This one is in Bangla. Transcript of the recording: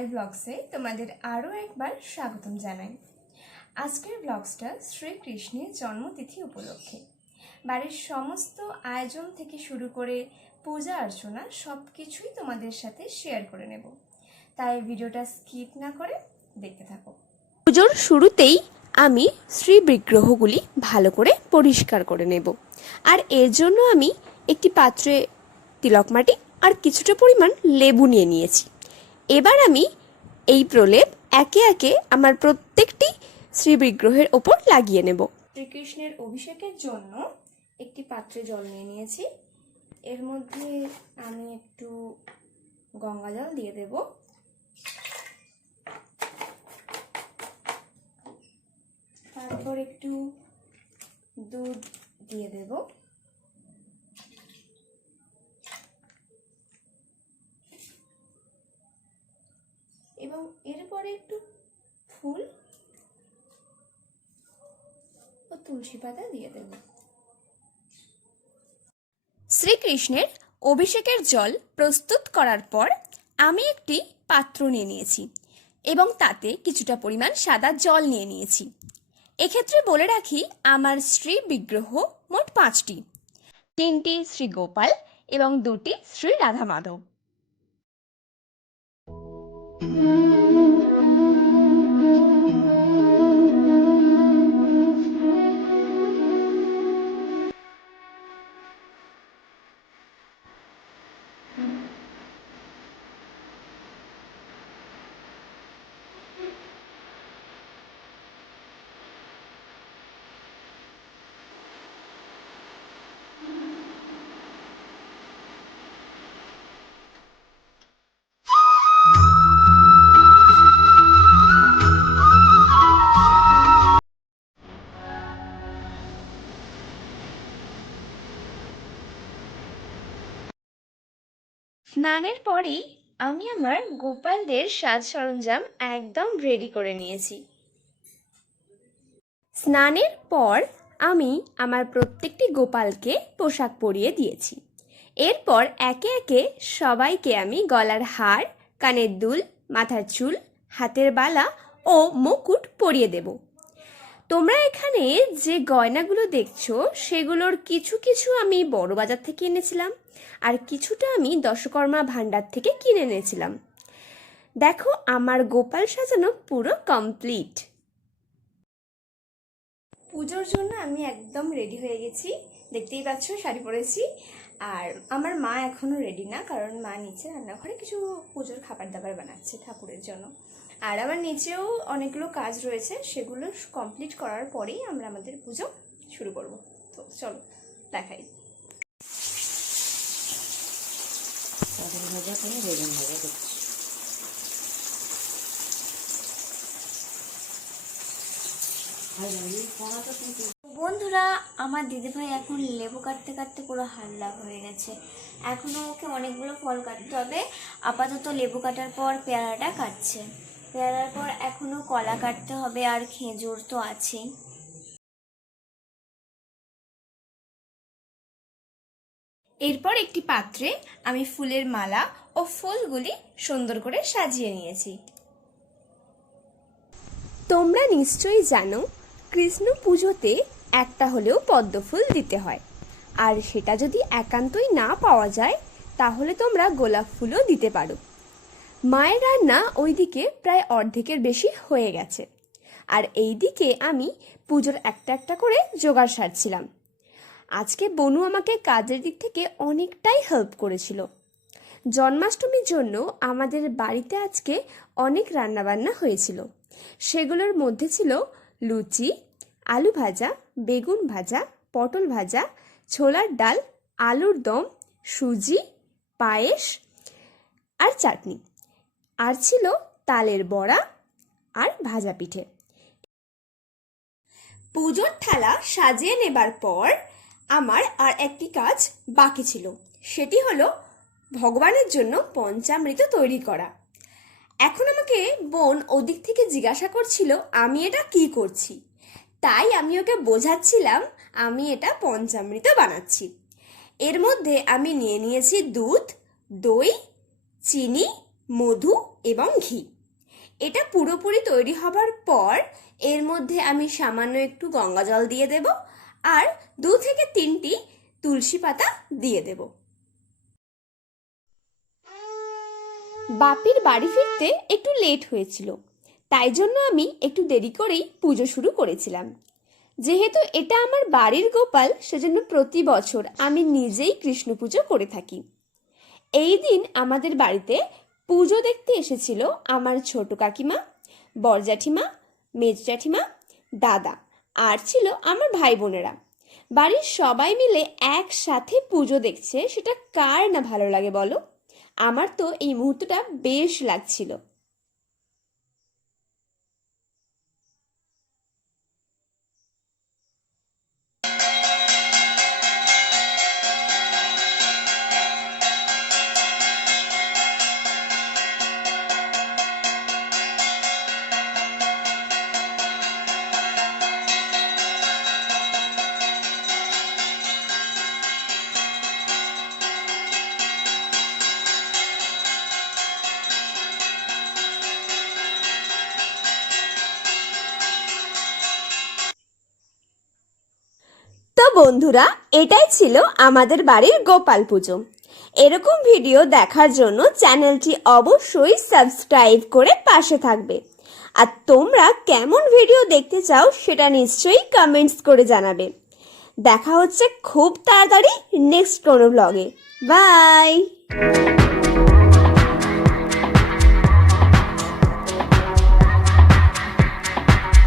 পায়েল ব্লগসে তোমাদের আরও একবার স্বাগতম জানাই। আজকের ব্লগসটা শ্রীকৃষ্ণের জন্মতিথি উপলক্ষে। বাড়ির সমস্ত আয়োজন থেকে শুরু করে পূজা অর্চনা সব কিছুই তোমাদের সাথে শেয়ার করে নেব, তাই ভিডিওটা স্কিপ না করে দেখতে থাকো। পুজোর শুরুতেই আমি শ্রী বিগ্রহগুলি ভালো করে পরিষ্কার করে নেব, আর এর জন্য আমি একটি পাত্রে তিলক মাটি আর কিছুটা পরিমাণ লেবু নিয়ে নিয়েছি। এবার আমি এই প্রলেপ একে একে আমার প্রত্যেকটি শ্রী বিগ্রহের ওপর লাগিয়ে নেব। শ্রীকৃষ্ণের অভিষেকের জন্য একটি পাত্রে জল নিয়ে নিয়েছি। এর মধ্যে আমি একটু গঙ্গা জল দিয়ে দেব। তারপর একটু দুধ দিয়ে দেব। এবং এরপরে একটু ফুল ও তুলসী পাতা দিয়ে দেব। শ্রীকৃষ্ণের অভিষেকের জল প্রস্তুত করার পর আমি একটি পাত্র নিয়ে নিয়েছি এবং তাতে কিছুটা পরিমাণ সাদা জল নিয়ে নিয়েছি। এক্ষেত্রে বলে রাখি, আমার শ্রী বিগ্রহ মোট 5টি, 3টি শ্রী গোপাল এবং 2টি শ্রী রাধা মাধব। স্নানের পরেই আমি আমার গোপালদের সাজ সরঞ্জাম একদম রেডি করে নিয়েছি। স্নানের পর আমি আমার প্রত্যেকটি গোপালকে পোশাক পরিয়ে দিয়েছি। এরপর একে একে সবাইকে আমি গলার হার, কানের দুল, মাথার চুল, হাতের বালা ও মুকুট পরিয়ে দেব। তোমরা এখানে যে গয়নাগুলো দেখছো সেগুলোর কিছু কিছু আমি বড় বাজার থেকে এনেছিলাম, আর কিছুটা আমি দশকর্মা ভাণ্ডার থেকে কিনে এনেছিলাম। দেখো, আমার গোপাল সাজানো পুরো কমপ্লিট। পুজোর জন্য আমি একদম রেডি হয়ে গেছি, দেখতেই পাচ্ছ শাড়ি পরেছি। আর আমার মা এখনও রেডি না, কারণ মা নিচে রান্নাঘরে কিছু পুজোর খাবার দাবার বানাচ্ছে ঠাকুরের জন্য। আর আমার নিচেও অনেকগুলো কাজ রয়েছে, সেগুলো কমপ্লিট করার পরেই আমরা আমাদের পুজো শুরু করব। তো চলো দেখাই। ভাজা করে বেগুন ভাজা করছি। বন্ধুরা, আমার দিদিভাই এখন লেবু কাটতে কাটতে পুরো হাল্লা হয়ে গেছে। এখনও ওকে অনেকগুলো ফল কাটতে হবে। আপাতত লেবু কাটার পর পেয়ারাটা কাটছে, পেয়ারার পর এখনও কলা কাটতে হবে, আর খেজুর তো আছেই। এরপর একটি পাত্রে আমি ফুলের মালা ও ফুলগুলি সুন্দর করে সাজিয়ে নিয়েছি। তোমরা নিশ্চয়ই জানো, কৃষ্ণ পুজোতে একটা হলেও পদ্ম ফুল দিতে হয়, আর সেটা যদি একান্তই না পাওয়া যায় তাহলে তোমরা গোলাপ ফুলও দিতে পারো। মায়ের রান্না ওইদিকে প্রায় অর্ধেকের বেশি হয়ে গেছে, আর এই দিকে আমি পুজোর একটা একটা করে জোগাড় সারছিলাম। আজকে বনু আমাকে কাজের দিক থেকে অনেকটাই হেল্প করেছিল। জন্মাষ্টমীর জন্য আমাদের বাড়িতে আজকে অনেক রান্নাবান্না হয়েছিল। সেগুলোর মধ্যে ছিল লুচি, আলু ভাজা, বেগুন ভাজা, পটল ভাজা, ছোলার ডাল, আলুর দম, সুজি, পায়েস আর চাটনি, আর ছিল তালের বড়া আর ভাজা পিঠে। পুজোর থালা সাজিয়ে নেবার পর আমার আর একটি কাজ বাকি ছিল, সেটি হলো ভগবানের জন্য পঞ্চামৃত তৈরি করা। এখন আমাকে বোন ওদিক থেকে জিজ্ঞাসা করছিল আমি এটা কি করছি, তাই আমি ওকে বোঝাচ্ছিলাম আমি এটা পঞ্চামৃত বানাচ্ছি। এর মধ্যে আমি নিয়ে নিয়েছি দুধ, দই, চিনি, মধু এবং ঘি। এটা পুরোপুরি তৈরি হবার পর এর মধ্যে আমি সামান্য একটু গঙ্গা জল দিয়ে দেব আর 2 থেকে 3টি তুলসী পাতা দিয়ে দেব। বাপির বাড়ি ফিরতে একটু লেট হয়েছিল, তাই জন্য আমি একটু দেরি করেই পুজো শুরু করেছিলাম। যেহেতু এটা আমার বাড়ির গোপাল, সেজন্য প্রতি বছর আমি নিজেই কৃষ্ণ পুজো করে থাকি। এই দিন আমাদের বাড়িতে পুজো দেখতে এসেছিল আমার ছোট কাকিমা, বড় জ্যাঠিমা, মেজ জ্যাঠিমা, দাদা আর ছিল আমার ভাই বোনেরা। বাড়ির সবাই মিলে একসাথে পুজো দেখছে, সেটা কার না ভালো লাগে বলো? আমার তো এই মুহূর্তটা বেশ লাগছিল। তো বন্ধুরা, এটাই ছিল আমাদের বাড়ির গোপাল পুজো। এরকম ভিডিও দেখার জন্য চ্যানেলটি অবশ্যই সাবস্ক্রাইব করে পাশে থাকবে। আর তোমরা কেমন ভিডিও দেখতে চাও সেটা নিশ্চয়ই কমেন্টস করে জানাবে। দেখা হচ্ছে খুব তাড়াতাড়ি নেক্সট কোনো ব্লগে। বাই।